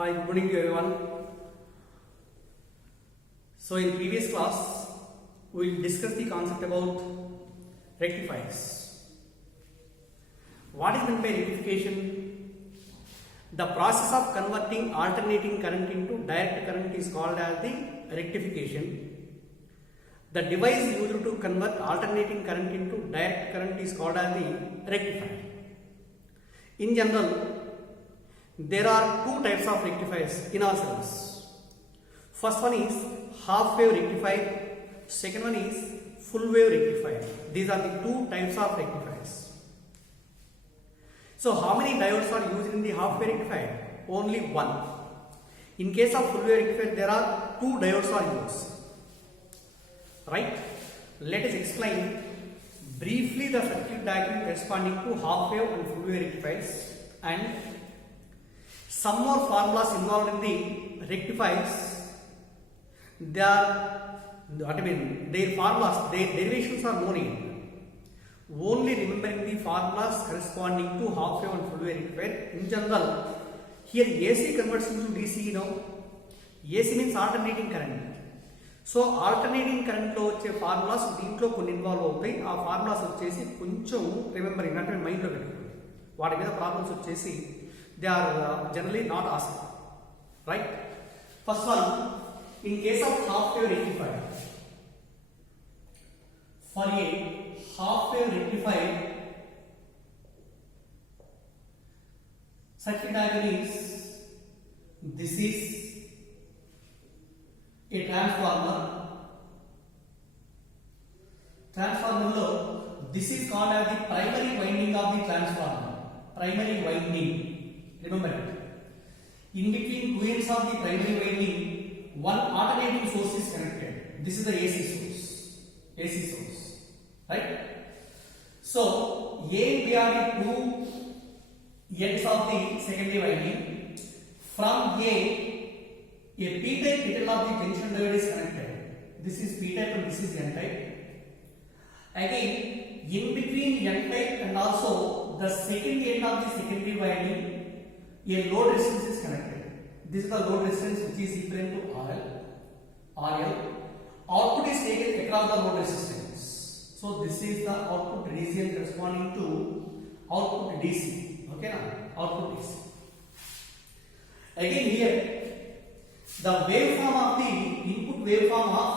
Hi, good morning to everyone. So in previous class, we will discuss the concept about rectifiers. What is meant by rectification? The process of converting alternating current into direct current is called as the rectification. The device used to convert alternating current into direct current is called as the rectifier. In general, there are two types of rectifiers in our syllabus. First one is half wave rectifier, second one is full wave rectifier. These are the two types of rectifiers. So how many diodes are used in the half wave rectifier? Only one. In case of full wave rectifier, there are two diodes are used. Right? Let us explain briefly the circuit diagram corresponding to half wave and full wave rectifiers and some more formulas involved in the rectifiers. Their formulas, their derivations are known in. Only remembering the formulas corresponding to half wave and full wave rectifier. In general, here AC converts into DC now. AC means alternating current. So alternating కరెంట్లో వచ్చే formulas దీంట్లో కొన్ని involve అవుతాయి. ఆ formulas వచ్చేసి కొంచెం remembering అంటే మైండ్లో పెట్టుకోండి. వాటి మీద ప్రాబ్లమ్స్ వచ్చేసి they are generally not ask. Right? First one, in case of half wave rectifier, for a half wave rectifier circuit diagram is this is a transformer. Transformer lo this is called as the primary winding of the transformer. Primary winding, remember it. In between two ends of the primary winding, one alternating source is connected. This is the AC source. AC source, right? So A and B are the two ends of the secondary winding. From A p-type metal of the tension diode is connected. This is p-type and this is n-type. Again, in between n-type and also the second end of the secondary winding, a load resistance is connected. This is the load resistance which is equivalent to RL. Output is taken across the load resistance. So this is the output region corresponding to output DC. Okay, now output DC. Again here, the waveform of the input waveform of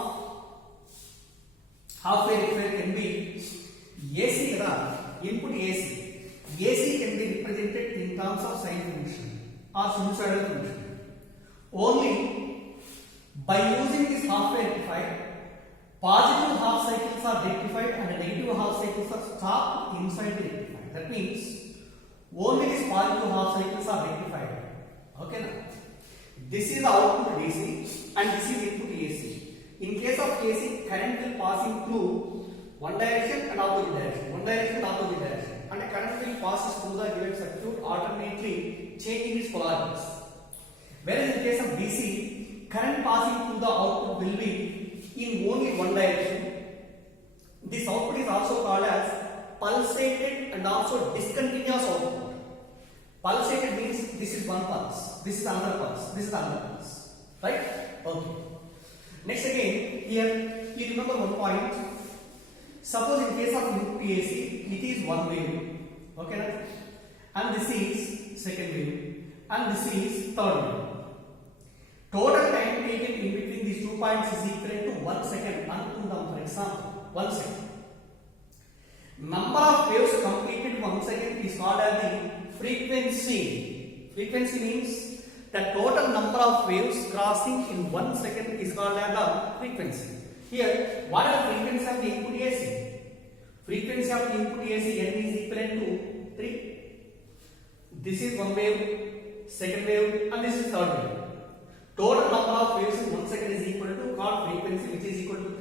half wave rectifier can be AC kada, input AC. AC can be represented in terms of sine function or sinusoidal function. Only by using this half wave rectifier, positive half cycles are rectified and negative half cycles are stopped inside the rectifier. That means only these positive half cycles are rectified. Okay now? This is output DC and this is input AC. In case of AC, current will passing through one direction and opposite direction, one direction and opposite direction, and a current will pass through the given circuit alternately changing its polarities. Whereas in case of DC, current passing through the output will be in only one direction. This output is also called as pulsated and also discontinuous output. Pulsated means this is one pulse, this is another pulse, this is another pulse, right? Okay. Next again, here you remember one point. Suppose in case of input AC, it is one wave, okay, and this is second wave, and this is third wave. Total time taken in between these 2 points is equal to 1 second. For example, 1 second. Number of waves completed 1 second is called as the frequency. Frequency means the total number of waves crossing in 1 second is called as the frequency. Here, what is the frequency of the input AC? Frequency of the input AC n is equivalent to 3. This is one wave, second wave, and this is third wave. Total number of waves in 1 second is equal to called frequency, which is equal to 3.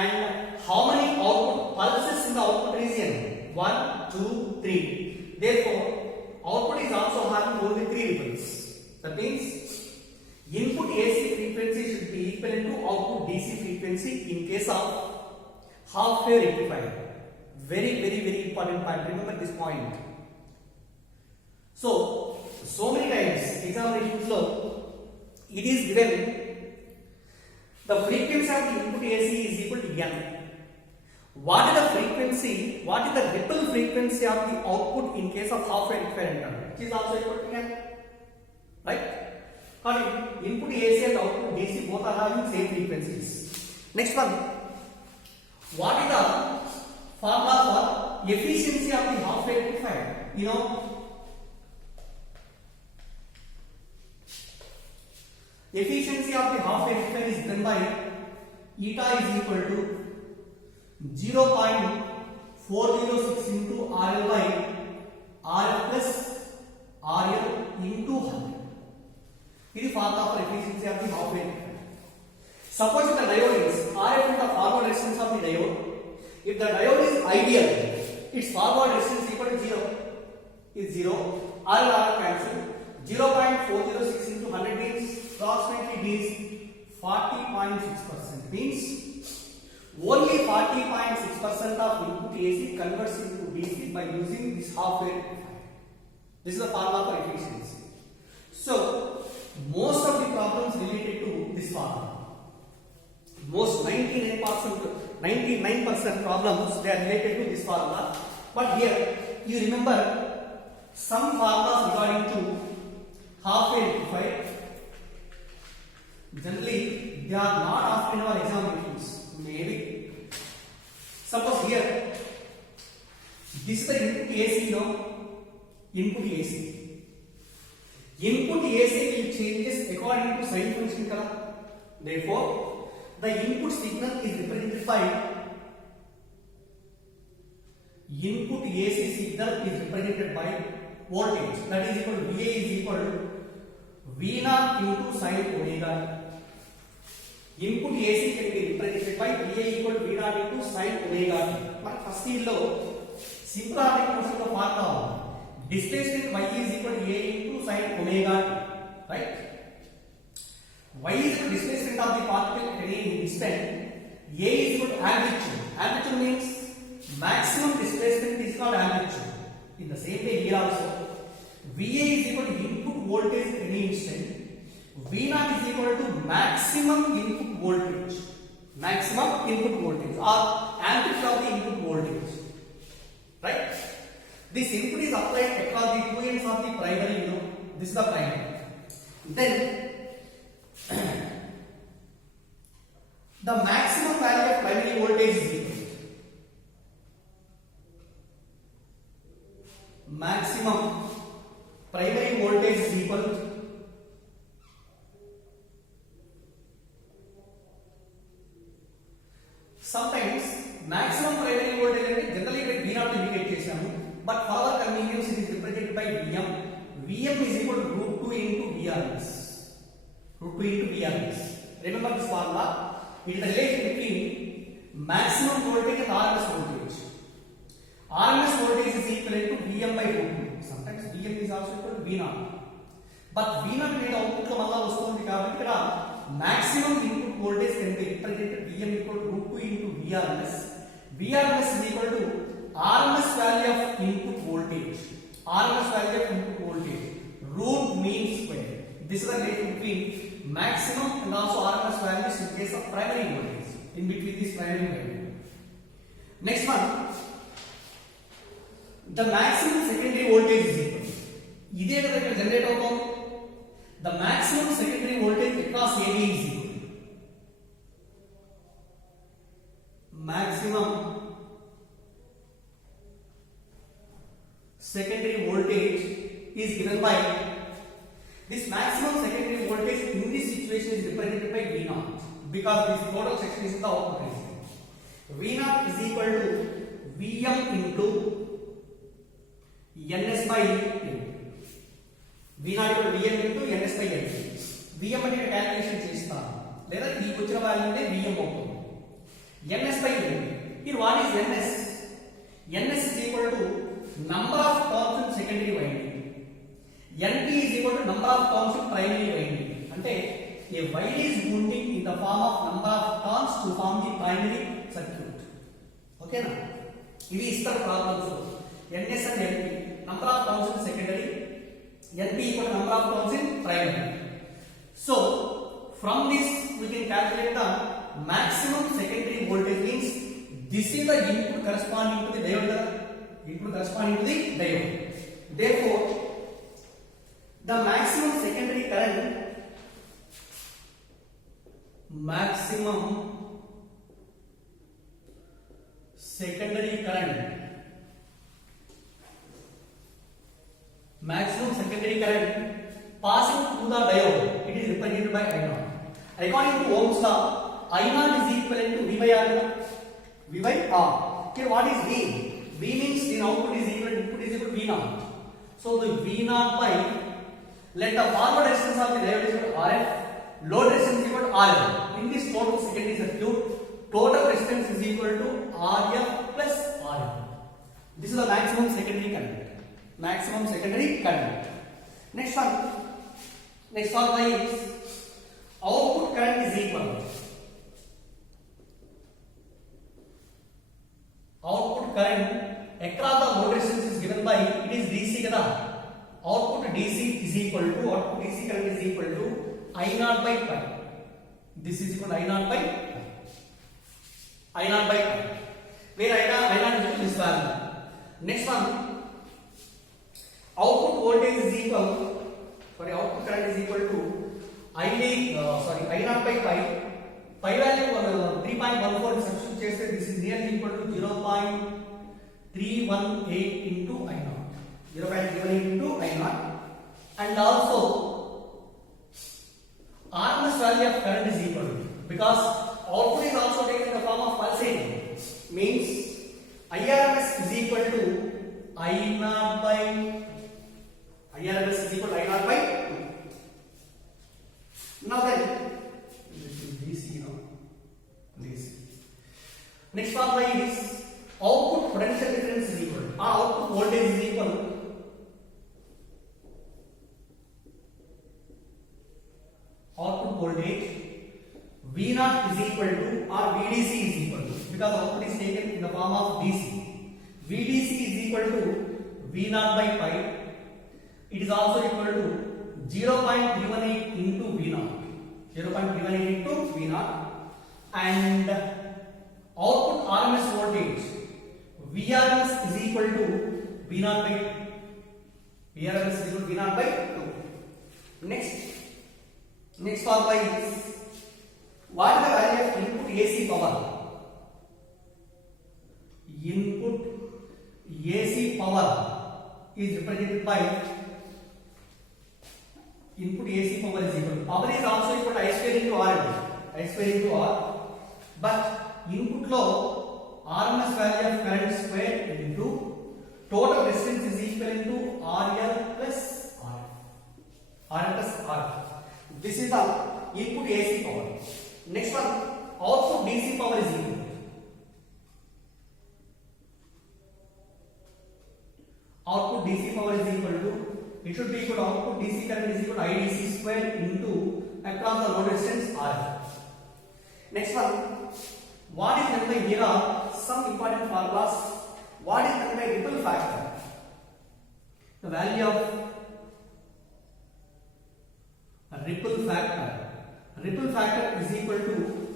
And how many output pulses in the output region? 1, 2, 3. Therefore, output is also having only 3 ripples. That means input AC frequency should be equivalent to output DC frequency in case of half wave rectifier. Very important point. Remember this point. So many times examinations lo it is given the frequency of the input AC is equal to n. What is the frequency, what is the ripple frequency of the output in case of half wave rectifier antaru, which is also equal to n, right? Because input AC and output DC both are having same frequencies. Next one, what is the formula for efficiency of the half wave rectifier? You know, efficiency of the half wave rectifier is done by eta is equal to 0.406 into RL by RL plus RL into 100. This is formula for efficiency of the half wave rectifier. Suppose if the diode is RF is the forward resistance of the diode. If the diode is ideal, its forward resistance equal to 0 is 0. RL cancel. 0.406 into 100 means approximately is 40.6%. Means only 40.6% of input AC converts into DC by using this half wave rectifier. This is the formula for efficiency. So most of the problems related to this formula. Most 99% problems they are related to this formula. But here you remember some formulas regarding to half wave rectifier. Generally they are not asked in our examinations. Maybe suppose here this is the input AC now. Input AC. Input AC will changes according to sign function color. Therefore, the input signal is represented by input AC signal is represented by voltage. That is equal to VA is equal to V0 into sin omega. Input AC can be represented by VA equal to V0 into sin omega. But first lo simple harmonic motion lo formula displacement y is equal to A into sin omega, right? Y is the displacement of the particle at any instant. A is equal to amplitude. Amplitude means maximum displacement is called amplitude. In the same way here also, VA is equal to input voltage at any instant. V0 is equal to maximum input voltage. Maximum input voltage or amplitude of the input voltage, right? This input is applied across the two ends of the primary, you know. This is the primary. Then the maximum value of primary voltage is equal to maximum primary voltage is equal to sometimes maximum primary voltage అంటే generally ఇక్కడ V0 indicate చేశాము. But for our convenience it is represented by Vm. Vm is equal to root 2 into Vrms. Root 2 into Vrms. Remember this formula. It is the relation between maximum voltage and RMS voltage. RMS voltage is equivalent to Vm by root 2. Sometimes Vm is also equal to V0. But V0 అనేది output లో మళ్ళా వస్తుంది కాబట్టి ఇక్కడ maximum input voltage can be represented Vm equal to root 2 into Vrms. Vrms is equal to RMS value of input voltage. RMS value of input voltage. Root mean square. This is the relation between maximum and also RMS values in case of primary voltage. In between this primary value. Next one. The maximum secondary voltage is equal. ఇదే కదా ఇక్కడ generate అవుతుంది. The maximum secondary voltage across area is equal. Maximum secondary voltage is given by this maximum secondary voltage in this situation is represented by V0 because this total section is the output region. V0 is equal to Vm into Ns by N. V0 equal to Vm into Ns by N. Vm అంటే calculation చేస్తాను లేదా ఈ వచ్చిన value అంటే Vm అవుతుంది. Ns by N. Here what is Ns? Ns is equal to number of turns in secondary winding. Np is equal to number of turns in primary winding. అంటే a wire is wounding in the form of number of turns to form the primary circuit. Okay na? ఇవి ఇస్తారు problems. Ns and Np number of turns in secondary. Np equal to number of turns in From this we can calculate the maximum secondary voltage, means this is the input corresponding to the diode, input corresponding to the diode. Therefore the maximum secondary current, maximum secondary current passing through the diode, it is represented by I naught. According to Ohm's law, I naught is equivalent to V by R. V by R. Here what is V? V means the output is equal to input is equal to V naught. So the V naught by, let the forward resistance of the diode is equal to RF, load resistance is equal to RL. In this total secondary circuit, total resistance is equal to RF plus RL. This is the maximum secondary current. Maximum secondary current. Next one is output current is equal. Output current across the load resistance is given by, it is DC kada. Output DC is equal to, output DC current is equal to I naught by pi. This is equal to I naught by pi. I naught by pi. Where I naught is equal to this value. Next one, output voltage is equal, output current is equal to I naught by pi. Pi value 3.14 substitute cheste, this is nearly equal to 0.318 into I naught. 0.318 into I naught. And also RMS value of current is equal to, because output is also taken in the form of pulsing, means IRMS is equal to I naught by IRMS is equal to I naught by 2. Now then, this is DC now. DC. Next formula is output potential difference is equal to, output voltage is equal to output voltage V naught is equal to, or VDC is equal to, because output is taken in the form of DC. VDC is equal to V naught by pi. It is also equal to 0.318 into V naught. 0.318 into V naught. And output RMS voltage VRMS is equal to V naught by 2. VRMS is equal to V naught by 2. Next formula is, what is the value of input AC power? Input AC power is represented by, input AC power is equal to, power is also equal to I square into R, I square into R, but input low RMS value of current square into total resistance is equal to RL plus R. RL plus R. This is the input AC power. Next one, output DC power is equal. Output DC power is equal to, it should be equal to output DC current is equal to IDC square into across the load resistance R. Next one, what is meant by, here are some important formulas. What is meant by ripple factor? The value of ripple factor. Ripple factor is equal to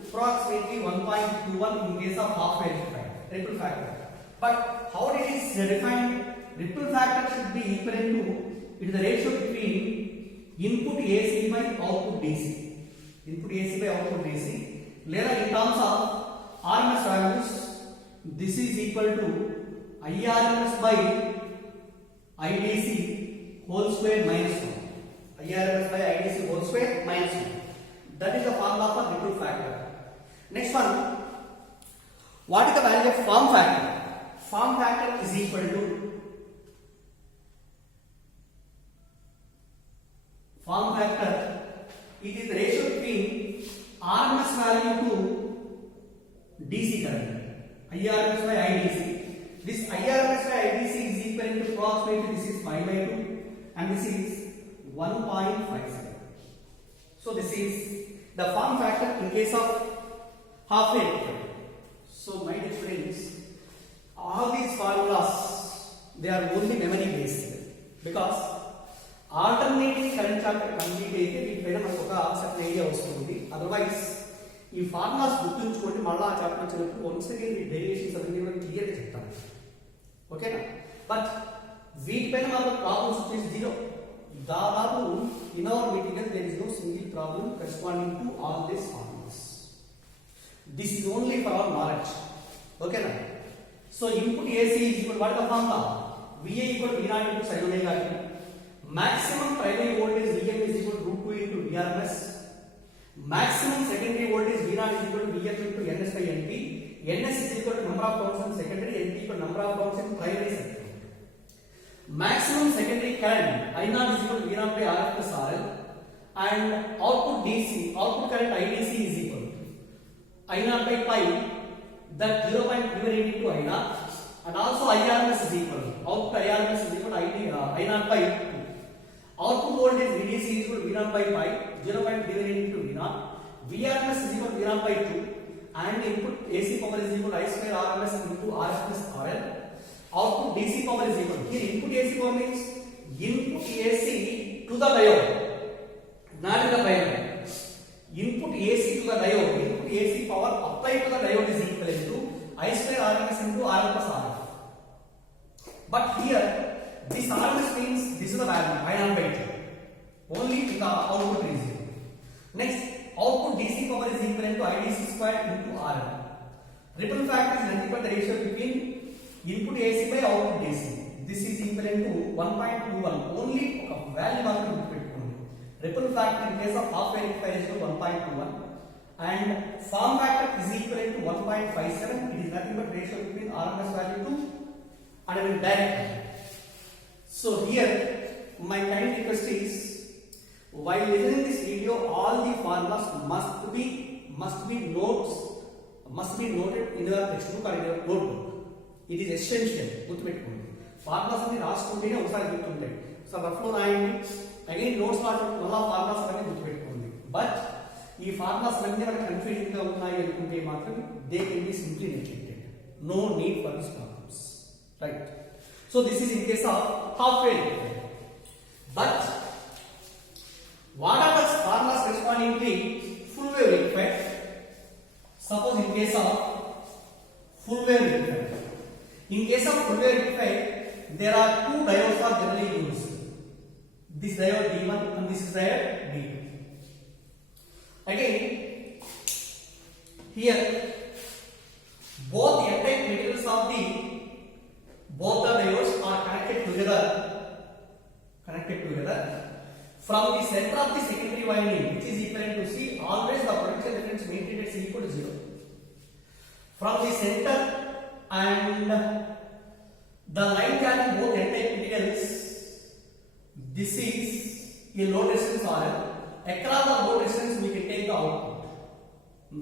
approximately 1.21 in case of half wave rectifier. Ripple factor. But how it is defined? Ripple factor should be equivalent to, it is the ratio between input AC by output DC. Input AC by output DC. Later in terms of RMS values, this is equal to IRMS by IDC whole square minus 1. IRMS by IDC whole square minus 1. That is the formula for ripple factor. Next one, what is the value of form factor? Form factor is equal to, form factor, it is the ratio between RMS value to DC current. IRMS by IDC. This IRMS by IDC is equal to approximately, this is pi by 2 and this is 1.57. So this is the form factor in case of half wave. So my dear friends, all these formulas, they are only memory based, because alternating current chapter complete అయితే వీటిపైన మనకు ఒక certain idea వస్తుంది. Otherwise ఈ formulas గుర్తుంచుకోండి, మళ్ళీ ఆ chapter వచ్చినప్పుడు వన్స్ అగైన్ ఈ డెరివేషన్స్ అన్ని కూడా క్లియర్గా చెప్తాను. ఓకేనా? బట్ వీటిపైన మనకు ప్రాబ్లమ్స్ వచ్చేసి జీరో. దాదాపు in our material there is no single problem corresponding to all these formulas. This is only for our knowledge. ఓకేనా? So input AC is equal what the formula? VA equal V naught into sin omega t. Maximum primary voltage VM is equal to root 2 into VRMS. Maximum secondary voltage V naught is equal to VF into NS by NP. NS is equal to number of turns in secondary, NP equal to number of turns in primary circuit. Maximum secondary current I naught is equal to V naught by RF plus RL. And output DC, output current IDC is equal to I naught by pi, that 0.3 into I naught. And also IRMS is equal to output IRMS is equal to I naught by 2. Output voltage VDC is equal to V naught by pi, 0.3 into V naught. VRMS is equal to V naught by 2, and input AC power is equal to I square RMS into RF plus RL. Output DC power is equal to, here input AC power means input AC to the diode, not in the diode. Input AC to the diode, input AC power applied to the diode is equal to I square RMS into RL plus RF. But here, this RMS means this is the value, I naught by 2. Only in the output region. Next, output DC power is equivalent to IDC squared into RL. Ripple factor is nothing but the ratio between input AC by output DC. This is equivalent to 1.21. Only value mark to ripple factor in case of half wave rectifier is equal to 1.21. And form factor is equivalent to 1.57. It is nothing but ratio between RMS value to and direct. So here my kind request is, while listening this video, all the formulas must be noted in your textbook or in your notebook. It is essential. గుర్తుపెట్టుకోండి. Formulas అన్ని రాసుకుంటేనే ఒకసారి గుర్తుంటాయి. So rough లో రాయండి, again notes రాసుకుంటే మళ్ళీ formulas అన్ని గుర్తుపెట్టుకోండి. బట్ ఈ ఫార్ములాస్ అన్ని మనకు కన్ఫ్యూజింగ్ గా ఉన్నాయి అనుకుంటే మాత్రం they can be simply neglected. No need for this problems. Right? So this is in case of half wave rectifier. But what are the formulas corresponding to full wave rectifier? Suppose in case of full wave rectifier. In case of full wave rectifier, there are two diodes are generally used. This diode D1 and this is diode D2. Again, here both the N-type materials of both the diodes are connected together from the center of the secondary winding, which is equivalent to C. Always the potential difference maintained is equal to 0. From the center and the line carrying both N-type materials, this is a load resistance RL. Across the load resistance we can take the output.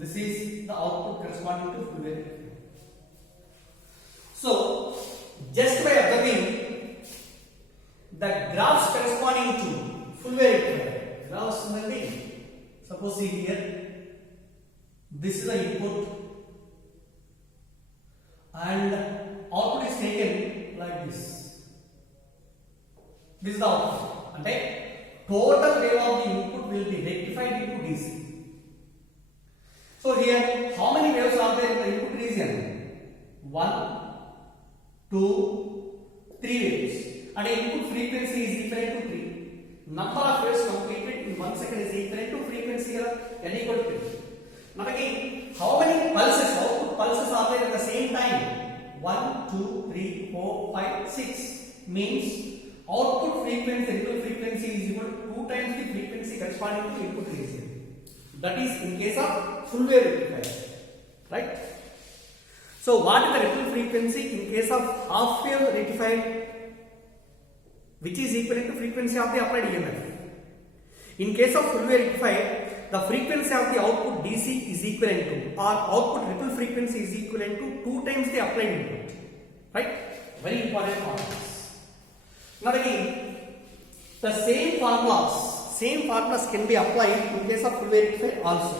This is the output corresponding to full wave rectifier. So just by observing the graphs corresponding to full wave rectifier, graphs meaning, suppose see here, this is the input and output is taken like this. This is the output. And total wave of the input will be rectified into DC. So here, how many waves are there in the input region? 1, 2, 3 waves, and input frequency is equal to 3. Number of waves completed in 1 second is equal to frequency n equal to 3. Now again, how many pulses, output pulses are there at the same time? 1, 2, 3, 4, 5, 6 means output frequency, input frequency is equal to 2 times the frequency corresponding to input region. That is in case of full wave rectifier, right? So what is the ripple frequency in case of half wave rectifier, which is equivalent to frequency of the applied EMF? In case of full wave rectifier, the frequency of the output DC is equivalent to, or output ripple frequency is equivalent to 2 times the applied input. Right? Very important formulas. Now again, the same formulas can be applied in case of full wave rectifier also.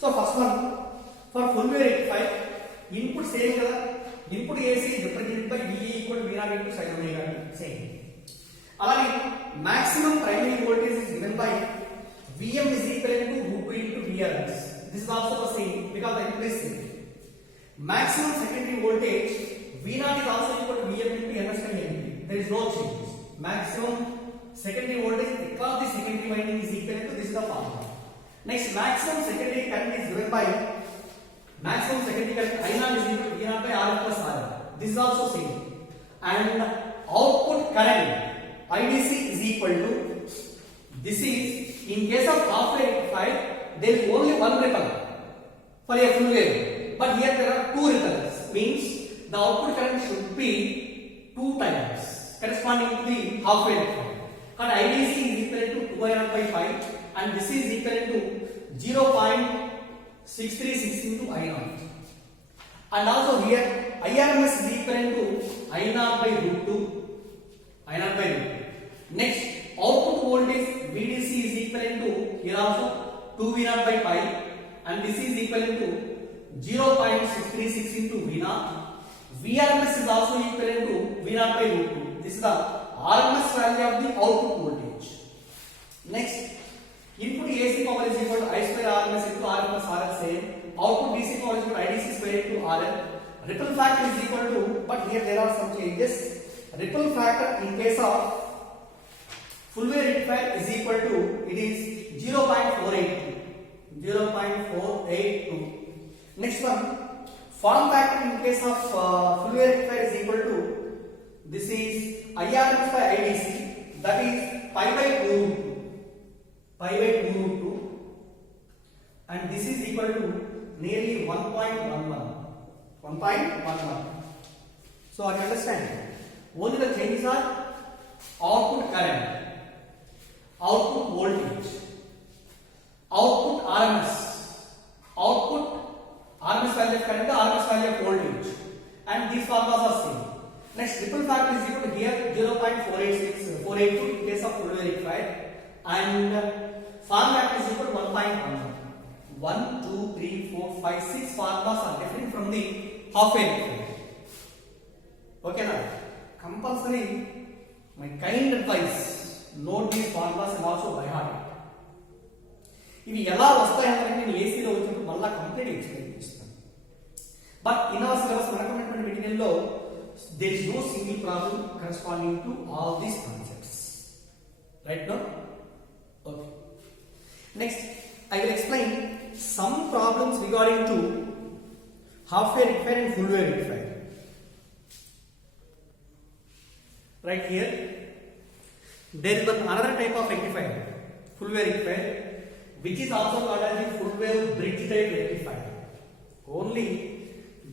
So first one, for full wave rectifier, input same kada, input AC is represented by VA equal to V naught into sin omega t, same. Alani maximum primary voltage is given by VM is equivalent to root 2 into V This is also the same because the input is same. Maximum secondary voltage V0 is also equal to Vm into Ns by Np. There is no change. Maximum secondary voltage across the secondary winding is equal to, this is the formula. Next, maximum secondary current is given by maximum secondary current I0 is equal to V0 by R plus R. This is also same. And output current IDC is equal to, this is in case of half wave rectifier there is only one ripple for a full wave, but here there are two ripples, means the output current should be 2 times corresponding to the half wave rectifier. And IDC is equal to 2I0 by 5 and this is equal to 0.636 into I0. And also here IRMS is equal to I0 by root 2. I0 by root 2. Next, output voltage VDC is equal to, here also 2V0 by pi and this is equal to 0.636 into V0. VRMS is also equal to V0 by root 2. This is the RMS value of the output voltage. Next, input AC power is equal to I square RMS into R plus RL same. Output DC power is equal to IDC square into RL. Ripple factor is equal to, but here there are some changes. Ripple factor in case of full wave rectifier is equal to, it is 0.482. 0.482. Next one, form factor in case of full wave rectifier is equal to, this is IRMS by IDC, that is pi by 2 root 2. Pi by 2 root 2. And this is equal to nearly 1.11. 1.11. So are you understand? Only the changes are output current, output voltage, output RMS, output RMS value of current, RMS value of voltage, and these formulas are same. Next, ripple factor is equal to here 0.482 in case of full wave rectifier, and form factor is equal to 1.11. 1, 2, 3, 4, 5, 6 formulas are different from the half wave rectifier. Okay now, compulsory, my kind advice, note these formulas and also by heart. ఇవి ఎలా వస్తాయని నేను ఏసీలో వచ్చినప్పుడు మళ్ళీ complete explain చేస్తాను. But in our syllabus మనకున్నటువంటి మెటీరియల్లో there is no single problem corresponding to all these concepts. Right now? Okay. Next, I will explain some problems regarding to half wave rectifier and full wave rectifier. Right here, there is another type of rectifier, full wave rectifier, which is also called as the full wave bridge type rectifier.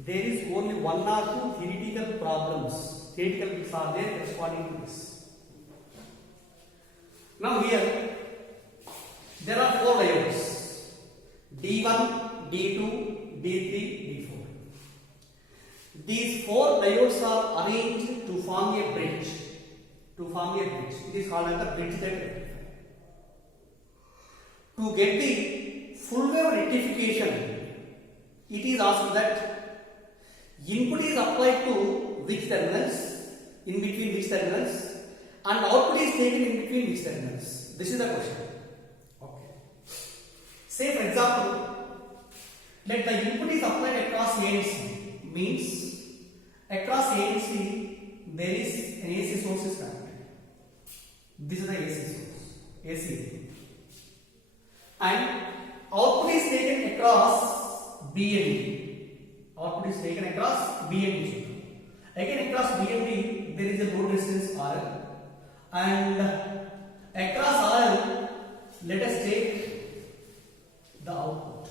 There is only 1 or 2 theoretical problems. Theoretical bits are there corresponding to this. Now here, there are 4 diodes: D1, D2, D3, D4. These 4 diodes are arranged to form a bridge. It is called as the bridge type rectifier. To get the full wave rectification, it is asked that input is applied to which terminals, in between which terminals, and output is taken in between which terminals. This is the question. Okay. Say for example, let the input is applied across A and C, means across A and C there is an AC source is connected. This is the AC source, AC. And output is taken across B and D. Output is taken across B and D. Again across B and D there is a load resistance RL, and across RL let us take the output.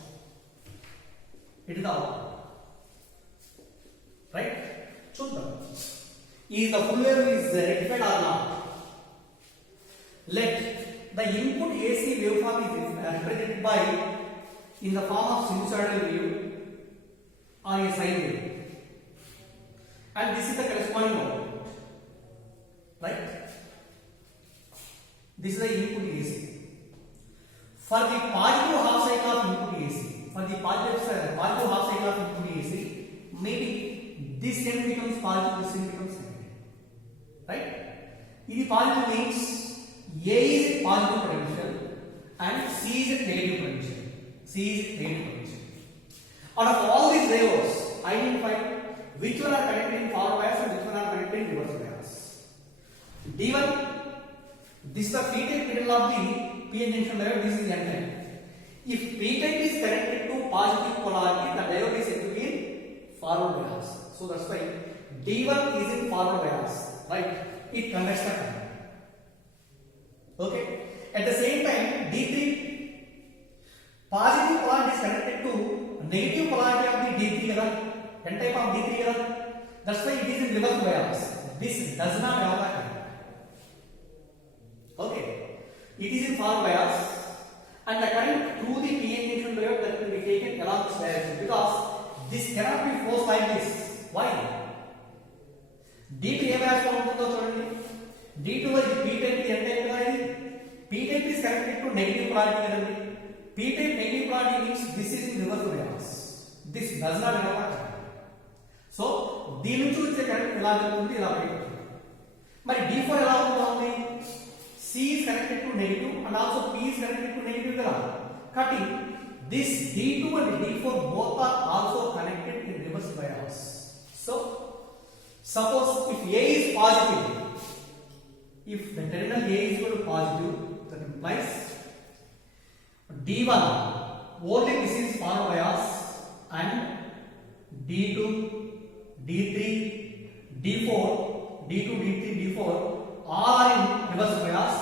It is the output. Right? Chuddam. Is the full wave is rectified or not? Let the input AC waveform is represented by in the form of sinusoidal wave or a sine wave, and this is the corresponding output. Right? This is the input AC. For the positive half cycle of input AC, positive half cycle of input AC, maybe this end becomes positive, this end becomes negative. Right? This positive means A is a positive potential and C is a negative potential. Out of all these diodes, identify which one are connected in forward bias and which one are connected in reverse bias. D1, this is the p-type middle of the PN junction diode, this is N-type. If p-type is connected to positive polarity, the diode is said to be in forward bias. So that's why D1 is in forward bias, right? It conducts the current. Okay. At the same time, D3, positive polarity is connected to negative polarity of the D3 kada, N-type of D3 kada. That's why it is in reverse bias. This does not have the current. Okay. It is in forward bias, and the current through the PN junction diode that will be taken along this direction, because this cannot be forced like this. Why? D2 A bias లో ఉంటుందో చూడండి. D2 ఇది p-type కి N-type కదా ఇది. p-type is connected to negative polarity కదండి. p-type negative polarity means this is in reverse bias. This does not have a current. So దీని నుంచి వచ్చే కరెంట్ ఇలా ఉంటుంది, ఇలా బయటకు. మరి D4 ఎలా ఉంటుంది? C is connected to negative and also P is connected to negative kada. Cutting this D2 and D4 both are also connected in reverse bias. So suppose if A is positive, if the terminal A is equal to positive, that implies D1 only this is forward bias and D2, D3, D4, D2, D3, D4 all are in reverse bias.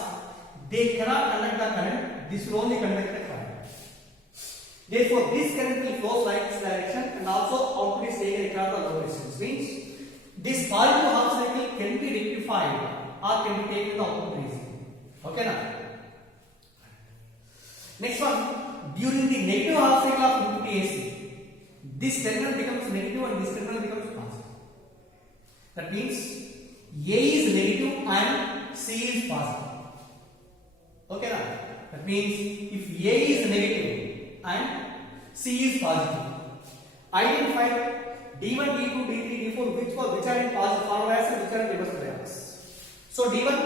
They cannot conduct the current. This will only conduct the current. Therefore, this current will flow like this direction and also output is taken across the lower resistance. Means this positive half cycle can be rectified or can be taken the output region. Okay now. Next one, during the negative half cycle of input AC, this terminal becomes negative and this terminal becomes positive. That means A is negative and C is positive. Okay now. That means if A is negative and C is positive, identify D1, D2, D3, D4 which are in positive forward bias and which are in reverse bias. So D1,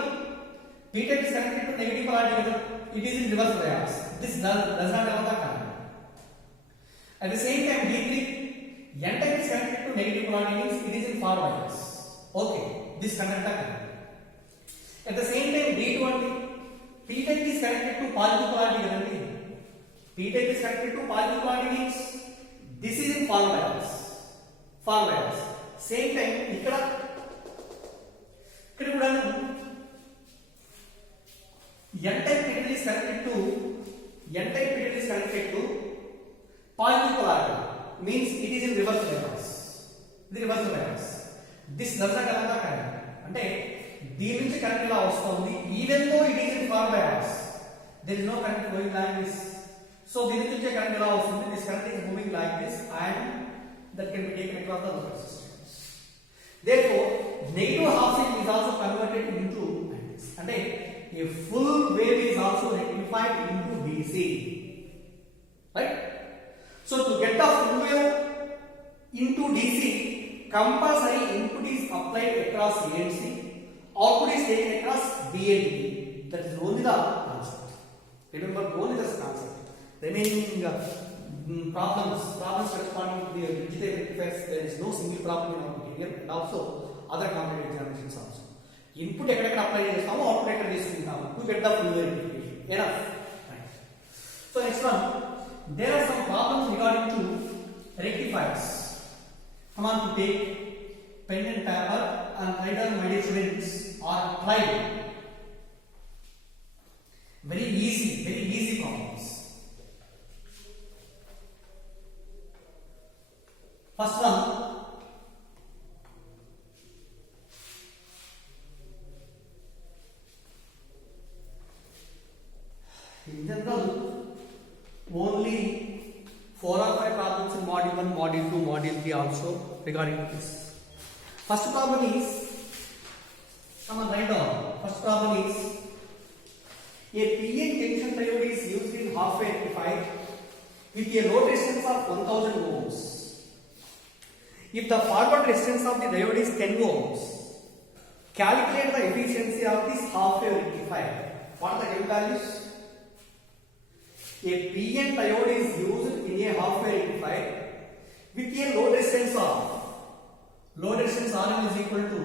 p-type is connected to negative polarity, it is in reverse bias. This does not have the current. At the same time, D3, N-type is connected to negative polarity, means it is in forward bias. Okay, this conduct the current. At the same time, D2 and p-type is connected to positive polarity. p-type is connected to positive polarity means this is in forward bias. Forward bias. Same time, ఇక్కడ కూడా N-type metal is connected to positive polarity means it is in reverse bias. The reverse bias. This does not have the current. అంటే దీని నుంచి current ఇలా వస్తుంది, even though it is in forward bias, there is no current flowing like this. So దీని నుంచి current ఇలా వస్తుంది, this current is moving like this and that can be taken across the local resistance. Therefore, negative half cycle is also converted into this. అంటే a full wave is also rectified into DC. Right? So to get the full wave into DC, compulsory input is applied across A and C, output is taken across B and D. That is only the concept. Remember, only this concept. Remaining problems corresponding to the digital rectifiers, there is no single problem in our material, and also other competitive examinations also. Input ekkada apply chestamo, output ekkada తీసుకుంటాము to get the full wave rectification. Enough. Right. So next one, there are some problems regarding to rectifiers. Come on to take pen and paper and write down, my dear students, or try. Very easy problems. First one, in general, only 4 or 5 problems in module 1, module 2, module 3 also regarding this. First problem is, someone write down. First problem is, a PN junction diode is used in half-wave rectifier with a load resistance of 1000 ohms. If the forward resistance of the diode is 10 ohms, calculate the efficiency of this half-wave rectifier. What are the given values? A PN diode is used in a half-wave rectifier with a load resistance Rn is equal to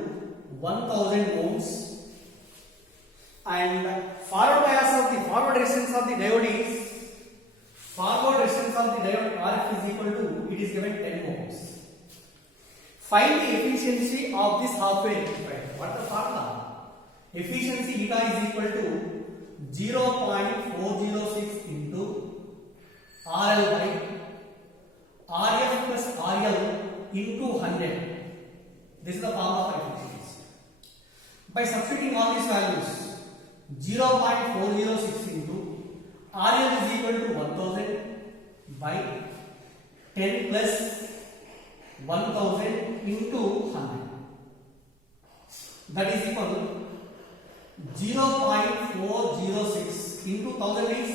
1000 ohms, and forward resistance of the diode Rf is equal to, it is given 10 ohms. Find the efficiency of this half-wave rectifier. What is the formula? Efficiency eta is equal to 0.406 into RL by Rf plus RL into 100. This is the formula for efficiency. By substituting all these values, 0.406 into RL is equal to 1000 by 10 plus 1000 into 100. That is equal to 0.406 into 1000 is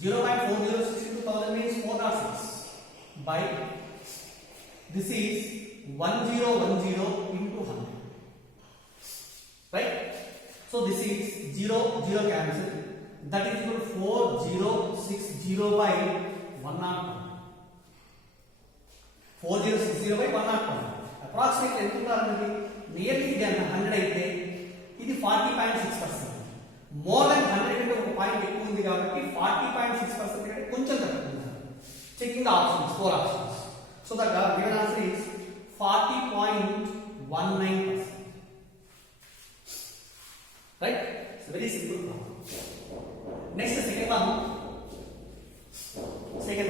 0.406 into 1000 means 406 by, this is 1010 into 100, right? So this is 0 cancel, that is equal to 4060 by 101. 4060 by 101. Approximately ఎంత ఉండాలి? Nearly 100 అయితే ఇది 40.6%. More than 100 అంటే ఒక point ఎక్కువ ఉంది కాబట్టి 40.6% కంటే కొంచెం తక్కువ ఉంది. Checking the options, 4 options. So the given answer is 40.19%. Right? It's very simple problem. Next, the second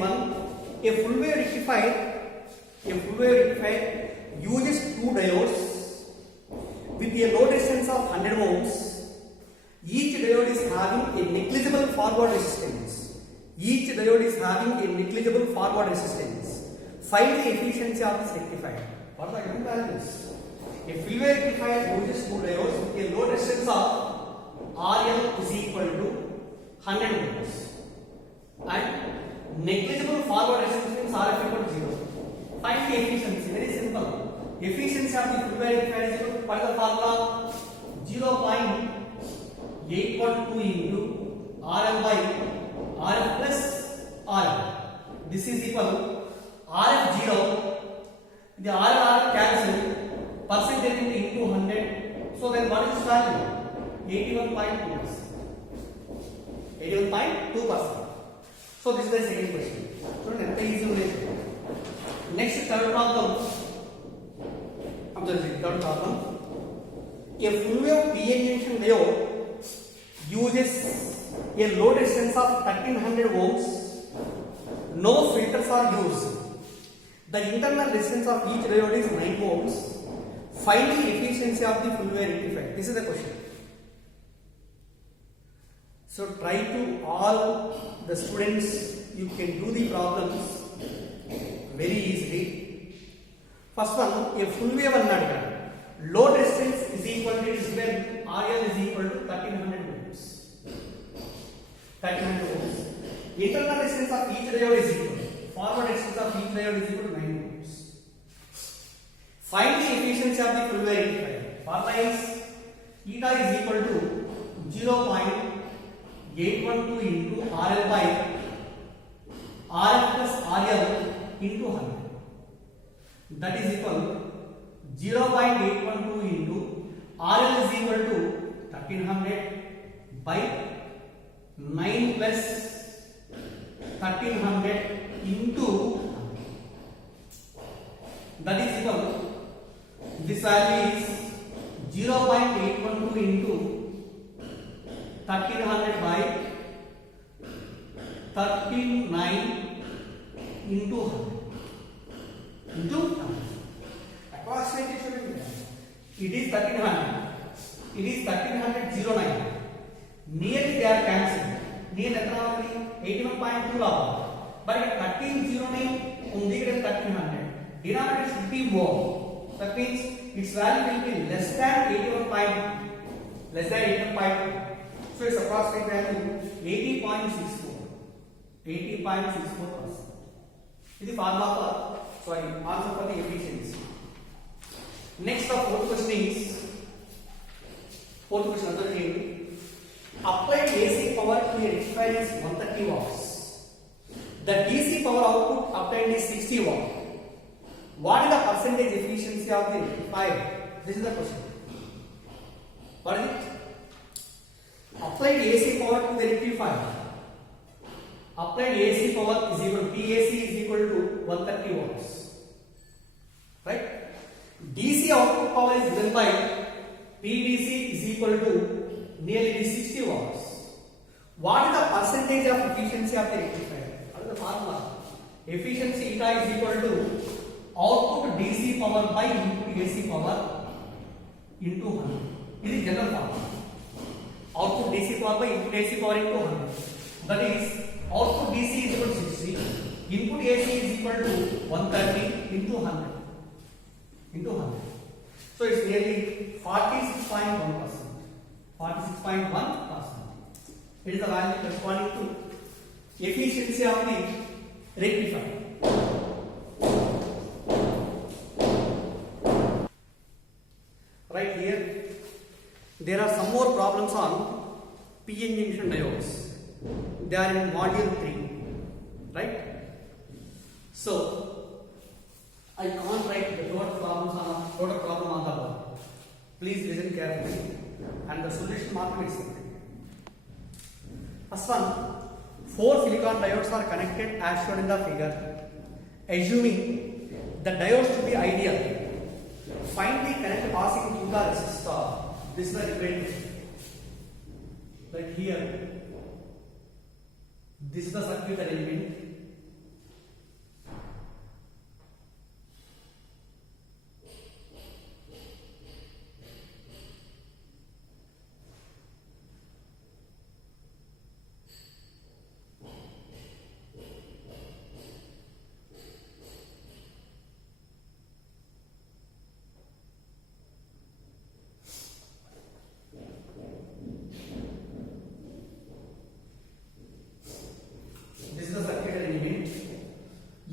one. A full wave rectifier uses two diodes with a load resistance of 100 ohms. Each diode is having a negligible forward resistance. Find the efficiency of this rectifier. What are the given values? A full wave rectifier uses two diodes with a load resistance of RL is equal to 100 ohms and negligible forward resistance RF equal to 0. Find the efficiency. Very simple. Efficiency of the full wave rectifier is equal to, what is the formula? 0.812 into RL by RF plus RL. This is equal to RF 0. The RL cancel. Percentage into 100. So then what is this value? 81.2%. 81.2%. So this is the second question. So easy. Next, third problem. A full wave PN junction diode uses a load resistance of 1300 ohms. No filters are used. The internal resistance of each diode is 9 ohms. Find the efficiency of the full wave rectifier. This is the question. So try to all the students, you can do the problems very easily. First one, a full wave annadu. Load resistance is equal to, RL is equal to 1300 ohms. 1300 ohms. Internal resistance of each diode is equal. Forward resistance of each diode is equal to 9 ohms. Find the efficiency of the full wave rectifier. Formula is eta is equal to 0.812 into RL by RF plus RL into 100. That is equal to 0.812 into RL is equal to 1300 by 9 plus 1300 into 100. That is equal to, this value is 0.812 into 1300 by 39 into 100. Approximately should be there. It is 1300. It is 1309. Nearly they are cancelled. Near 81.2 lava. But 1309 only 1300. Denominator should be more. That means its value will be less than 81.2. So its approximate value 80.64. 80.64%. This is formula for, answer for the efficiency. Next, the fourth question is, Applied AC power to a rectifier is 130 watts. The DC power output obtained is 60 watt. What is the percentage efficiency of the rectifier? This is the question. What is it? Applied AC power to the rectifier. Applied AC power is equal to PAC is equal to 130 watts. Right? DC output power is given by PDC is equal to nearly 60 watts. What is the percentage of efficiency of the rectifier? What is the formula? Efficiency eta is equal to output DC power by input AC power into 100. This is general formula. Output DC power by input AC power into 100. That is, output DC is equal to 60, input AC is equal to 130 into 100. Into 100. So it's nearly 46.1%. 46.1%. It is the value corresponding to efficiency of the rectifier. Right here, there are some more problems on PN junction diodes. They are in module 3, right? So I can't write the total problem on the board. Please listen carefully, and the solution mark is simple. First one, 4 silicon diodes are connected as shown in the figure. Assuming the diodes to be ideal, find the current passing through the resistor. This is the difference. Like here, this is the circuit element.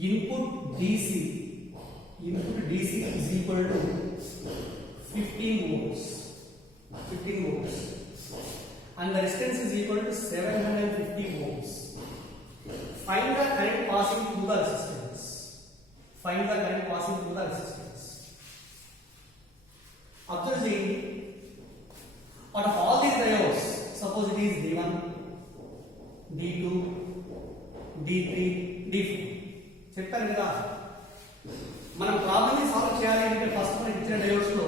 Input DC is equal to 15 volts, and the resistance is equal to 750 volts. Find the current passing through the resistance. Observe the, out of all these diodes, suppose it is D1, D2, D3, D4. చెప్పాను కదా, మనం problem solve చేయాలి అంటే first మనకి ఇచ్చిన diodes లో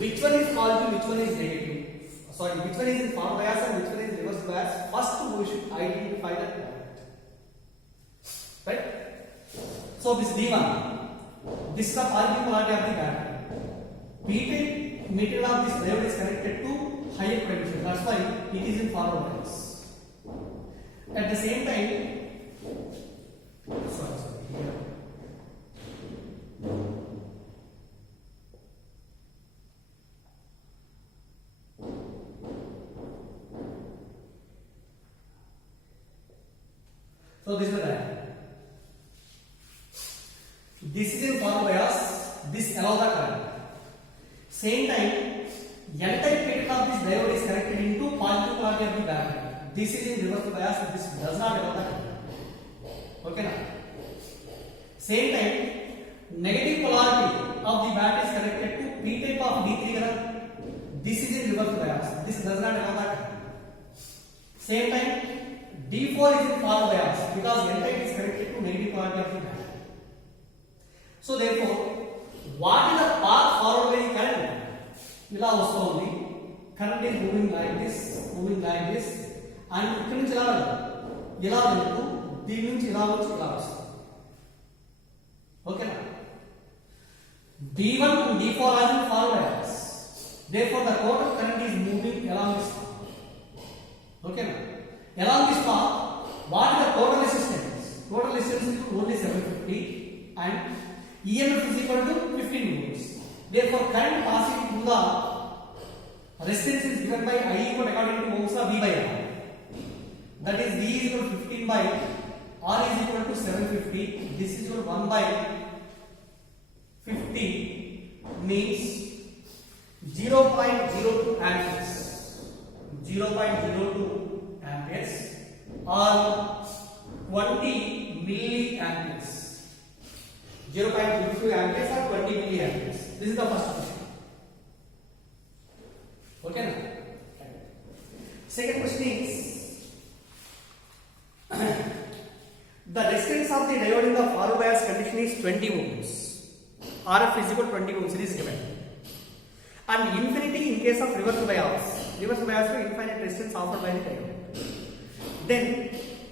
which one is positive, which one is negative, which one is in forward bias and which one is reverse bias. First we should identify the current, right? So this D1, this is the positive polarity of the battery. P-type material of this diode is connected to higher potential, that's why it is in forward bias. At the same time, here. So this is the diagram. This is in forward bias, this allows the current. Same time, N-type pattern of this diode is connected into positive polarity of the battery. This is in reverse bias, this does not allow the current. Okay now. Same time, negative polarity of the battery is connected to P-type of D3. This is in reverse bias. This does not have that. Same time, D4 is in forward bias because N-type is connected to negative polarity of the battery. So therefore, what is the path forward by the current? ఇలా వస్తుంది. Current is moving like this, and ఇక్కడ నుంచి ఇలా వెళ్తూ దీని నుంచి ఇలా వచ్చి ఇలా వస్తుంది. ఓకేనా? D1 and D4 are in forward bias. Therefore, the total current is moving along this path. Okay, along this path, what is the total resistance? Total resistance is only 750, and EMF is equal to 15 volts. Therefore, current passing through the resistance is given by I equal according to Ohm's law V by R. That is, V is equal to 15 by R is equal to 750. This is equal to 1 by 50 means 0.02 amperes. 0.02 amperes or 20 milliamperes. 0.22 amperes or 20 milliamperes. This is the first question. Okay now? Second question is the resistance of the diode in the forward bias condition is 20 ohms. RF is equal to 20 ohms. It is given. And infinity in case of reverse bias. Reverse bias is infinite resistance offered by the diode. Then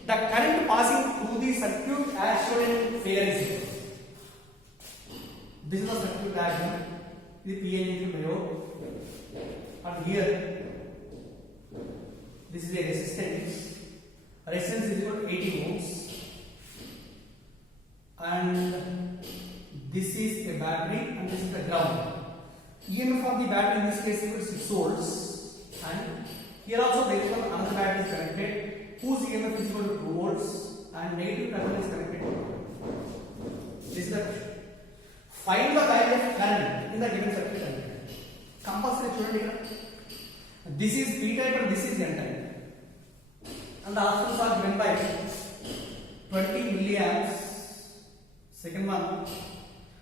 the current passing through the circuit as shown in figure is equal. This is the circuit diagram. This is PN into diode. And here, this is a resistance. Resistance is equal to 80 ohms. And this is a battery and this is the ground. EMF of the battery in this case is 6 volts. And here also there is another battery is connected whose EMF is equal to 2 volts and negative terminal is connected to 1. This is the question. Find the value of current in the given circuit. Compulsory student. This is P type and this is N type. And the answers are given by 20 milliamps. Second one,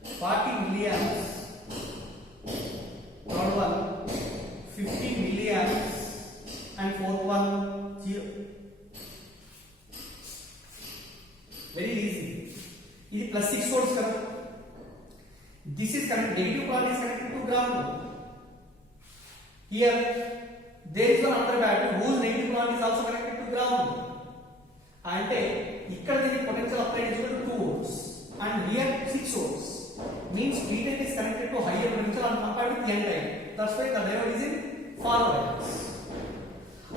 40 milliamps. Third one, 50 milliamps. And fourth one, 0. Very easy. This is plus 6 volts current. This is current. Negative part is connected to ground. Here, there is another battery whose negative part is also connected to ground. And here the potential applied is equal to 2 volts. And here 6 volts. Means P type is connected to higher potential and compared with N type. That's why the diode is in forward bias.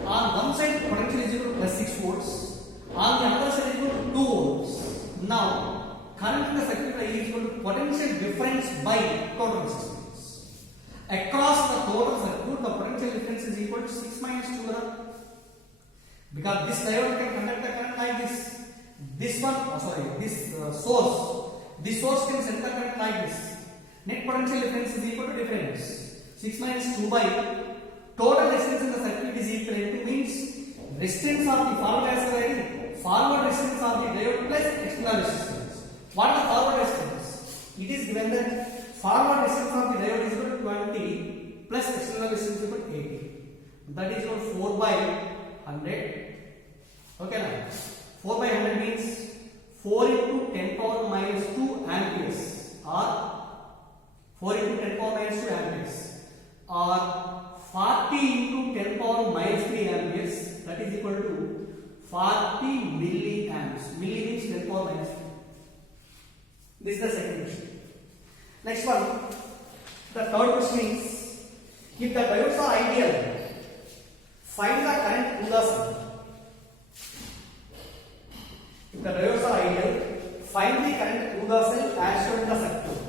On one side potential is equal to plus 6 volts. On the other side is equal to 2 volts. Now current in the circuit is equal to potential difference by total resistance. Across the total circuit, the potential difference is equal to 6 minus 2. Because this diode can conduct the current like this. This one, source. This source can send the current like this. Net potential difference is equal to difference. 6 minus 2 by total resistance in the circuit is equal to means resistance of the forward bias diode, forward resistance of the diode plus external resistance. What is the forward resistance? It is given that forward resistance of the diode is equal to 20 plus external resistance is equal to 80. That is equal to 4 by 100. Okay now. 4 by 100 means 4 into 10 power minus 2 amperes or 4 into 10 power minus 2 amperes or 40 into 10 power minus 3 amperes, that is equal to 40 milliamps. Milli means 10 power minus 3. This is the second question. Next one, the third question is, if the diodes are ideal, find the current through the circuit. If the diodes are ideal, find the current through the cell as shown in the circuit.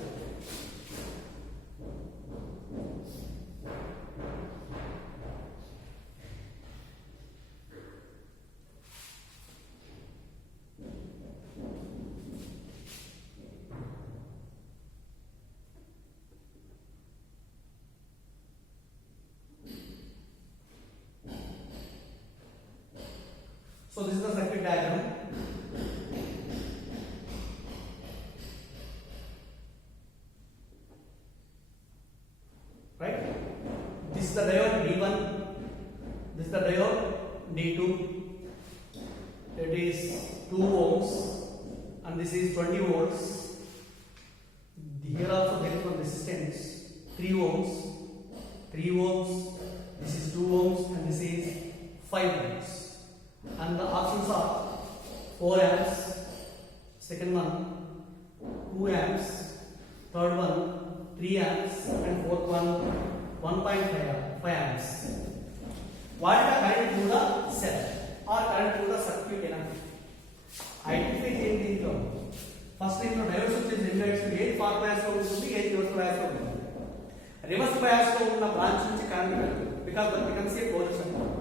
So this is the circuit diagram. Right? This is the diode D1. This is the diode D2. It is 2 ohms and this is 20 volts. Here also there is one resistance 3 ohms. 3 ohms. This is 2 ohms and this is 5 ohms. And the options are 4 amps, second one 2 amps, third one 3 amps, and fourth one 1.5 amps. What is the current through the cell or current through the circuit? Identify దీంట్లో first దీంట్లో diodes వచ్చేసి రెండు diodes ఏది forward bias లో ఉంటుంది, ఏది reverse bias లో ఉంటుంది. రివర్స్ బయాస్ లో ఉన్న బ్రాంచ్ నుంచి కరెంట్ వెళ్తుంది because that becomes a closed circuit.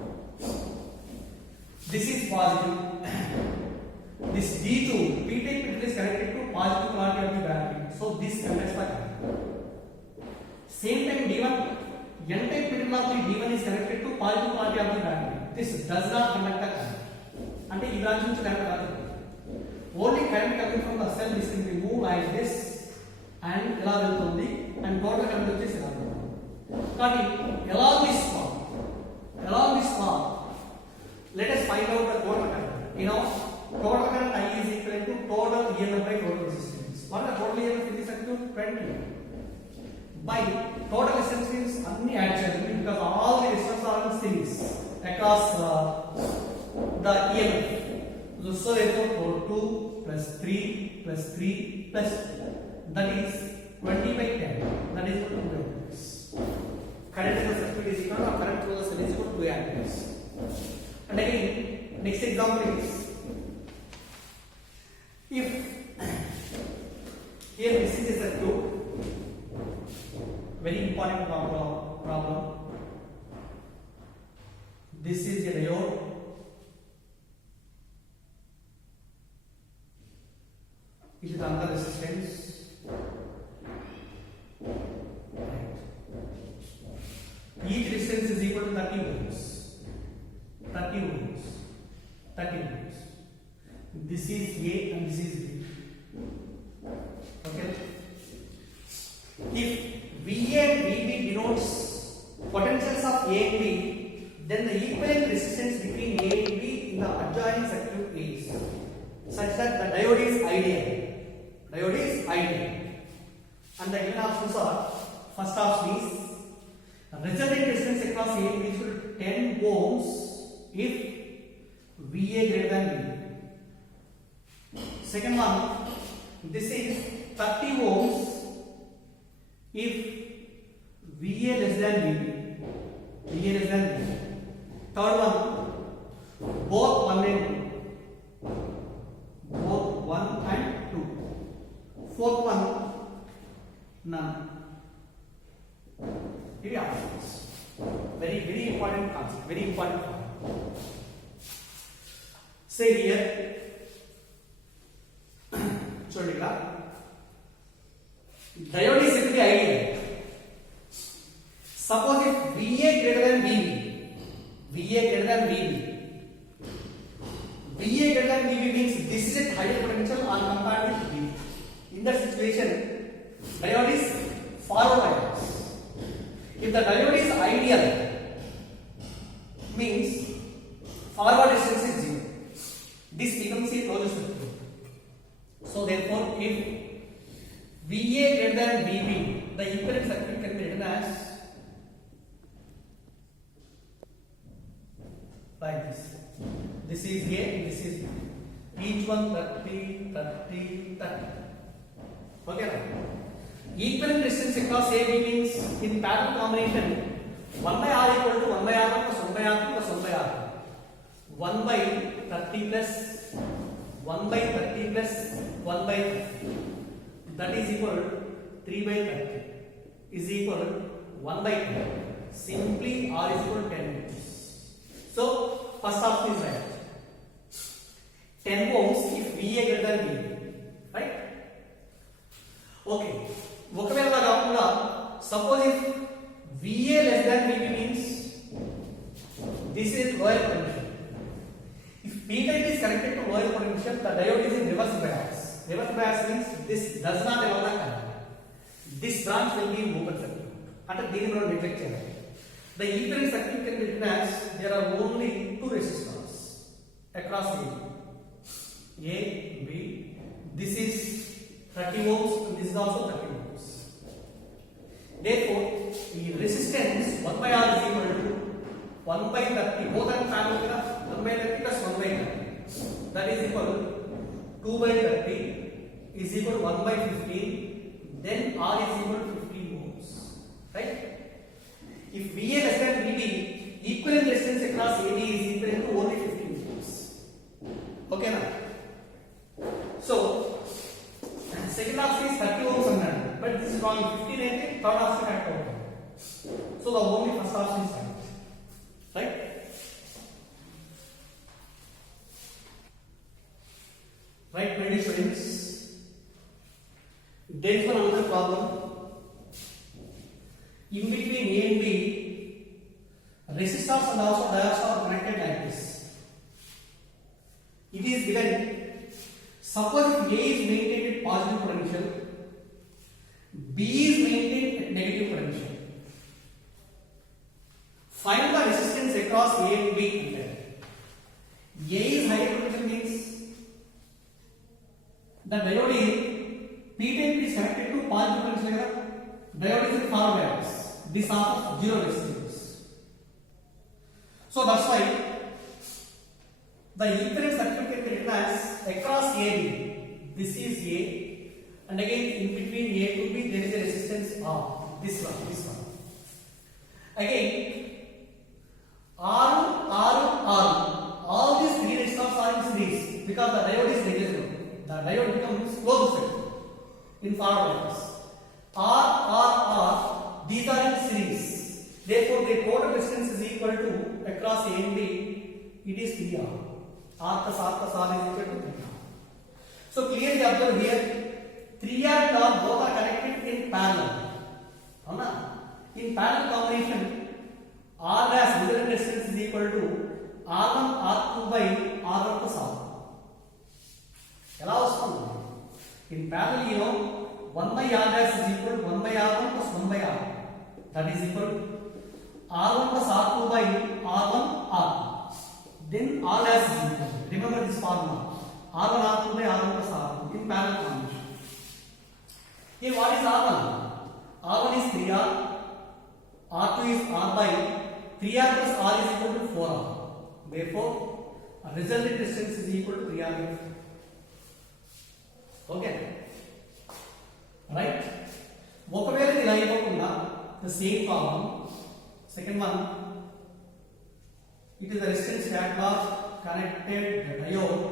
This is positive. This D2 P type is connected to positive polarity of the battery. So this conducts the current. Same time D1 N type of the D1 is connected to positive polarity of the battery. This does not conduct the current. అంటే ఈ branch నుంచి current రాదు. current coming from the cell is going to move like this and ఎలా వెళ్తుంది and total current వచ్చేసి ఇలా ఉంటుంది. కానీ along this path let us find out the total current. You know, total current I is equal to total EMF by total resistance. What is the total EMF in this circuit? 20 by total resistance means అన్ని add చేయాలి because all the resistance are in series across the EMF. So therefore 2 plus 3 plus 3 plus that is 20 by 10, that is equal to 2 amperes. Current in the circuit is equal to current through the cell is equal to 2 amperes. And again next example is if here this is a circuit, very important problem. This is a diode. It is another resistance. Each resistance is equal to 30 ohms. 30 ohms. 30 ohms. This is A and this is B. Okay. If VA and VB denotes potentials of A and B, then the equivalent resistance between A and B in the adjoining circuit is such that the diode is ideal. Diode is ideal. And the given options are, first option is resultant resistance across A and B is 10 ohms if VA greater than VB. Second one, this is 30 ohms if VA less than VB. VA less than VB. Third one, both 1 and 2. Both 1 and 2. Fourth one, none. Here are options. Very important concept. Very important concept. Say here, சொல்லுங்க, diode is simply ideal. Suppose if VA greater than VB, VA greater than VB, VA greater than VB means this is at higher potential on compared with VB. In that situation, diode is forward bias. If the diode is ideal, means forward resistance is 0. This becomes a closed circuit. So therefore, if VA greater than VB, the equivalent circuit can be written as like this. This is A, this is B. Each one 30, 30, 30. Okay, right? Equivalent resistance across AB means in parallel combination 1 by R equal to 1 by R1 plus 1 by R2 plus 1 by R2. 1 by 30 plus 1 by 30 plus 1 by 30. That is equal to 3 by 30 is equal to 1 by 10. Simply R is equal to 10 ohms. So first option is right. 10 ohms if VA greater than VB. Right? Okay. ఒకవేళ కాకుండా suppose if VA less than VB means this is lower potential. If P type is connected to lower potential, the diode is in reverse bias. Reverse bias means this does not allow the current. This branch will be open circuit. అంటే దీని మనం neglect చేయాలి. The equivalent circuit can be written as there are only two resistors across A, B. This is 30 ohms and this is also 30 ohms. Therefore, the resistance 1 by R is equal to 1 by 30. Both are parallel kada, 1 by 30 plus 1 by 30. That is equal to 2 by 30 is equal to 1 by 15. Then R is equal to 15 ohms. Right? If VA less than VB, equivalent resistance across AB is equal to only 15 ohms. Okay now? So, second option is 30 ohms అన్నాడు, but this is wrong. 15 అయితే third option correct అవుతుంది. So the only first option is right. Right? Right, my dear students. There is one another problem. In between A and B, resistors and also diodes are connected like this. It is given Suppose if A is maintained at positive potential, B is maintained at negative potential. Find the resistance across A and B. A is higher potential means the diode is P type is connected to positive potential. Diode is in forward bias. This offers zero resistance. So that's why the equivalent circuit can be written as across AB. This is A, and again in between A to B there is a resistance R. This one. Again R. All these three resistors are in series because the diode is negligible. The diode becomes closed circuit in forward bias. R. These are in series. Therefore, the total resistance is equal to across A and B. It is 3R. R plus R is equal to 3R. So clearly observe here, 3R and R both are connected in parallel. In parallel combination, R as resultant resistance is equal to R1 R2 by R1 plus R. In parallel, you know, 1 by R dash is equal to 1 by R1 plus 1 by R. That is equal to R1 plus R2 by R1 R2. Then R dash is equal. Remember this formula. R1 R2 by R1 plus R2 in parallel combination. Here what is R1? R1 is 3R. R2 is R by 3R plus R is equal to 4R. Therefore, resultant resistance is equal to 3R by 4. Okay. Right? ఒకవేళ ఇది ఇలా ఇవ్వకుండా the same problem, second one, it is the resistance catalog connected the diode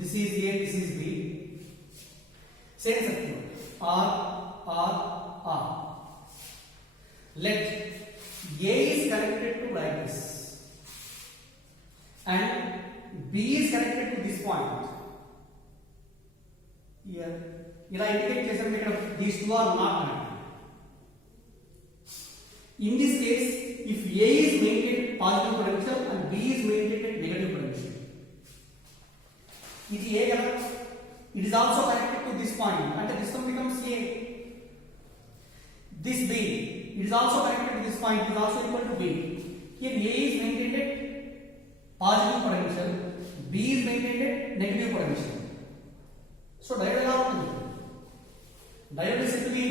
this is A, this is B, same circuit R. Let A is connected to like this and B is connected to this point. Here, indicate these two are not connected. In this case, if A is maintained at positive potential and B is maintained at negative potential, it is also connected to this point, and this one becomes A. This B, it is also connected to this point, it is also equal to B. Here A is maintained at positive potential, B is maintained at negative potential. So diode ఎలా ఉంటుంది? Diode is said to be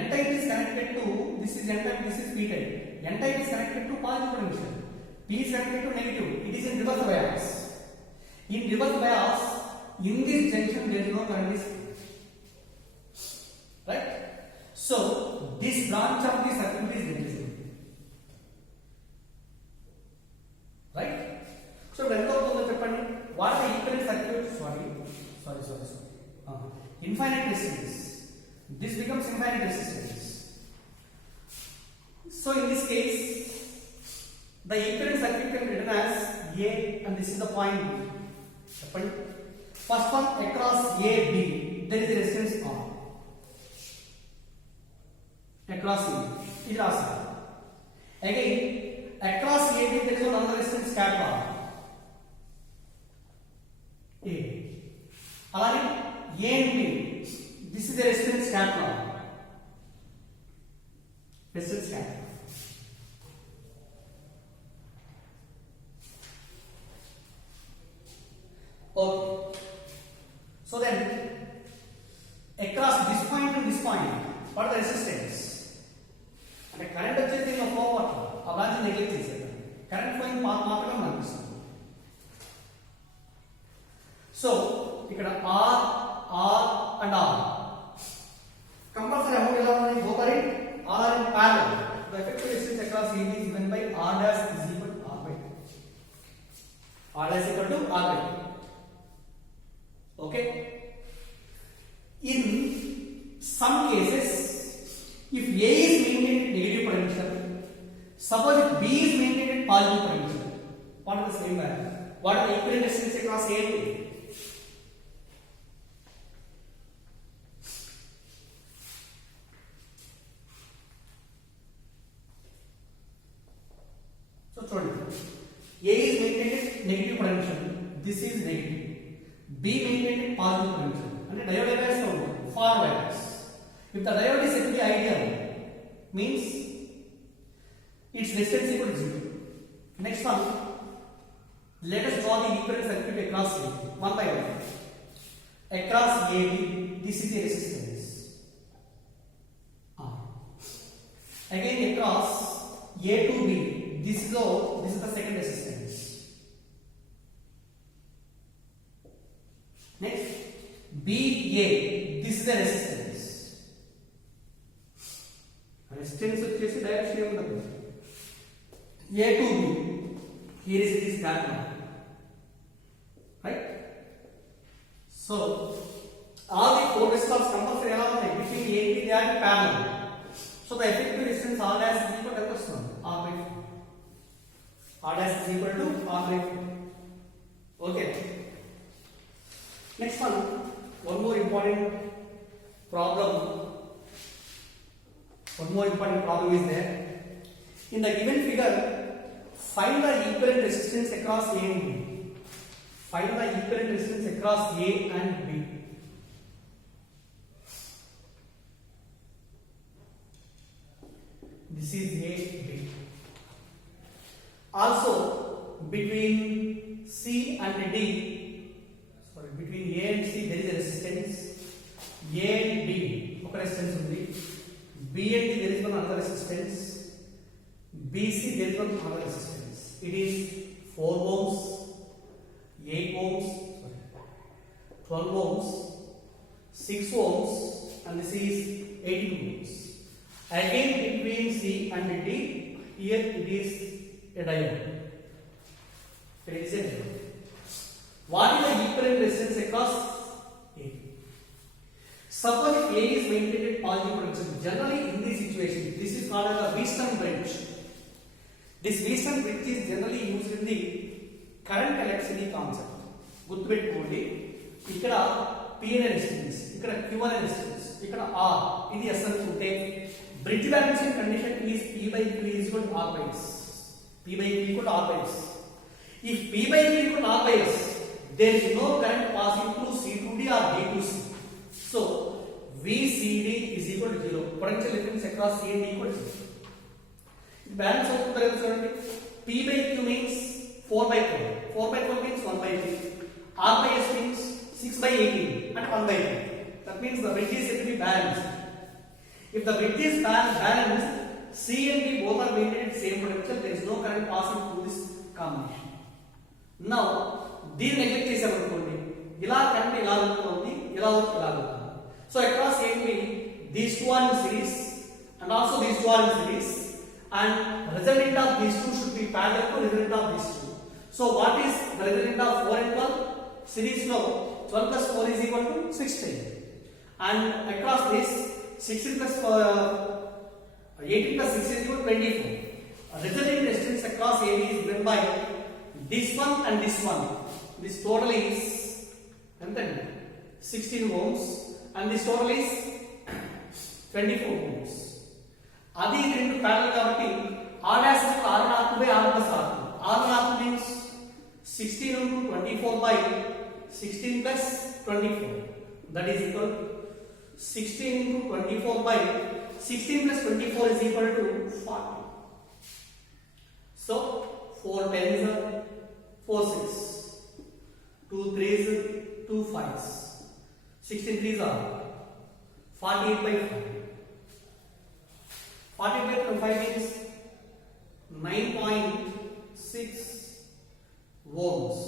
N type is connected to, this is N type, this is P type. N type is connected to positive potential, P is connected to negative. It is in reverse bias. In reverse bias, in this junction there is no current is, right? So this branch of the circuit is negligible, right? So what are the equivalent circuits? Sorry. Infinite resistance. This becomes infinite resistance. So in this case, the equivalent circuit can be written as A, and this is the point. First one across A, B, there is a resistance R. Across A, it is also. Again, across A, B, there is another resistance capital R. A. Alani A and B, this is the resistance capital R. Resistance capital. Okay. So then, across this point to this point, what are the resistance? And the current వచ్చేసి ఒక forward, ఆ branch neglect చేసేది. Current flowing path మాత్రమే మనకు ఇస్తుంది. So ఇక్కడ R and R. Compulsory amount ఎలా ఉంది? Both are in parallel. The effective resistance across AB is given by R dash is equal to R by 2. R dash is equal to R by 2. Okay. In some cases, if A is maintained at negative potential, suppose if B is maintained at positive potential, what is the same value? What are the equivalent resistance across A and B? this is negative. B maintained positive potential. And the diode bias is forward bias. If the diode is said to be ideal, means its resistance equal to 0. Next one, let us draw the equivalent circuit across A, one by one. Across AB, this is the resistance R. Again across A to B, this is the second resistance. Next, BA, this is the resistance. Resistance వచ్చేసి direction ఏముంటుంది? A to B. Here is this diagram, right? So all the four resistors compulsory along between A and B they are parallel. So the effective resistance R dash is equal to R by 4. R dash is equal to R by 4. Okay. Next one more important problem. One more important problem is there. In the given figure, find the equivalent resistance across A and B. Find the equivalent resistance across A and B. This is A, B. Also, between C and D, between A and C there is a resistance. A and B, okay, resistance only. B and D there is one another resistance. BC there is one another resistance. It is 4 ohms, 8 ohms, 12 ohms, 6 ohms, and this is 18 ohms. Again between C and D, here it is a diode. It is a diode. What is the equivalent resistance across A? Suppose if A is maintained at positive potential. Generally in this situation, this is called as a Wheatstone bridge. This Wheatstone bridge is generally used in the current electricity concept. గుర్తుపెట్టుకోండి, ఇక్కడ P అనే resistance, ఇక్కడ Q అనే resistance, ఇక్కడ R ఇది S అనుకుంటే bridge balancing condition is P by Q is equal to R by S. P by Q equal to R by S. If P by Q equal to R by S, there is no current passing through C to D or D to C. So VCD is equal to 0. Potential difference across C and D equal to 0. Balance అవుతుందో లేదో చూడండి. P by Q means 4 by 4. 4 by 4 means 1 by 3. R by S means 6 by 18 and 1 by 3. That means the bridge is said to be balanced. If the bridge is balanced, C and D both are maintained at same potential. There is no current passing through this combination. Now, దీన్ని neglect చేసామనుకోండి, ఇలా current ఇలా వెళ్తుంది, ఇలా వచ్చి ఇలా వెళ్తుంది. So across A and B, these two are in series and also these two are in series, and resultant of these two should be parallel to resultant of these two. So what is the resultant of 4 and 12? Series no, 12 plus 4 is equal to 16, and across this 16 plus 18 plus 6 is equal to 24. Resultant resistance across AB is given by this one and this one. This total is 16 ohms and this total is 24 ohms. Adi rendu parallel kabatti R dash is R naught by R plus R. R naught means 16 into 24 by 16 plus 24. That is equal to 16 into 24 by 16 plus 24 is equal to 40. So 4 tens are 4 6, 2 3s, 2 5s, 16 3s are 48 by 5. 48 by 5 means 9.6 ohms.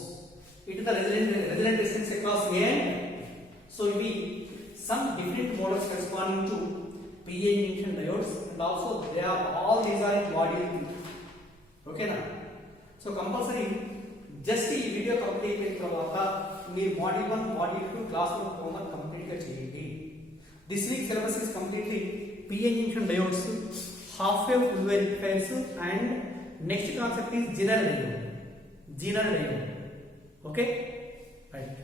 It is the resonant resistance across A and so we some different models corresponding to PN junction diodes, and also they are all these are in module 2. Okay na? So compulsory just ఈ video complete అయిన తర్వాత మీరు module 1 module 2 class room homework complete గా చేయండి. This week syllabus is completely PN junction diodes, half wave full wave rectifiers, and next concept is Zener diode. Okay, right.